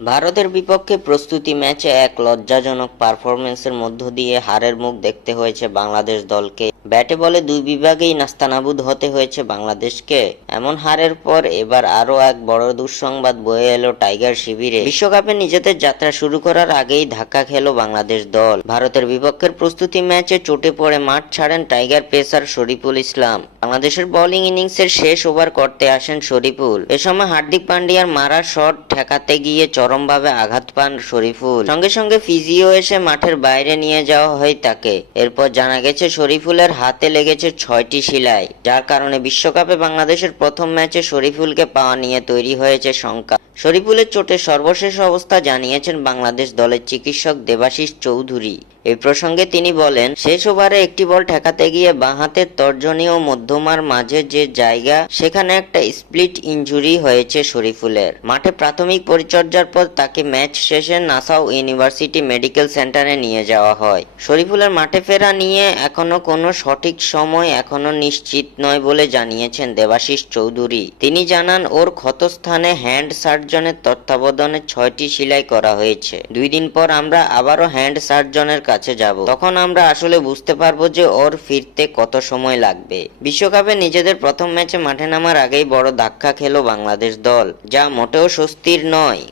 ভারতের বিপক্ষে প্রস্তুতি ম্যাচে এক লজ্জাজনক পারফরম্যান্সের মধ্য দিয়ে হারের মুখ দেখতে হয়েছে বাংলাদেশ দলকে। ব্যাটে বলে দুই বিভাগেই নাস্তানাবুদ হতে হয়েছে বাংলাদেশকে। এমন হারের পর এবার আরও এক বড় দুঃসংবাদ বয়ে এলো টাইগার শিবিরে। বিশ্বকাপে নিজেদের যাত্রা শুরু করার আগেই ধাক্কা খেল বাংলাদেশ দল। ভারতের বিপক্ষের প্রস্তুতি ম্যাচে চোটে পড়ে মাঠ ছাড়েন টাইগার পেসার শরীফুল ইসলাম। বাংলাদেশের বোলিং ইনিংসের শেষ ওভার করতে আসেন শরীফুল। এ সময় হার্দিক পান্ডিয়ার মারা শট ঠেকাতে গিয়ে চরমভাবে আঘাত পান শরীফুল। সঙ্গে সঙ্গে ফিজিও এসে মাঠের বাইরে নিয়ে যাওয়া হয় তাকে। এরপর জানা গেছে শরীফুলের হাতে লেগেছে 6টি সেলাই, যার কারণে বিশ্বকাপে বাংলাদেশের প্রথম ম্যাচে শরীফুলকে পাওয়া নিয়ে তৈরি হয়েছে শঙ্কা। শরীফুলের চোটে সর্বশেষ অবস্থা জানিয়েছেন বাংলাদেশ দলের চিকিৎসক দেবাশিস চৌধুরী। এই প্রসঙ্গে তিনি বলেন, শেষ ওভারে একটি বল ঠেকাতে গিয়ে বাঁ হাতের তর্জনী ও মধ্যমার মাঝে যে জায়গা, সেখানে একটা স্প্লিট ইনজুরি হয়েছে শরীফুলের। মাঠে প্রাথমিক পরিচর্যার পর তাকে ম্যাচ শেষে নাসাউ ইউনিভার্সিটি মেডিকেল সেন্টারে নিয়ে যাওয়া হয়। শরীফুলের মাঠে ফেরা নিয়ে এখনো কোনো সঠিক সময় এখনো নিশ্চিত নয় বলে জানিয়েছেন দেবাশিস চৌধুরী। তিনি জানান, ওর ক্ষতস্থানে হ্যান্ড সার্জনের তত্ত্বাবধানে 6টি সেলাই করা হয়েছে। 2 দিন পর আমরা আবারও হ্যান্ড সার্জনের কাছে যাব, তখন আমরা আসলে বুঝতে পারবো যে ওর ফিরতে কত সময় লাগবে। বিশ্বকাপে নিজেদের প্রথম ম্যাচে মাঠে নামার আগেই বড় ধাক্কা খেল বাংলাদেশ দল, যা মোটেও স্বস্তির নয়।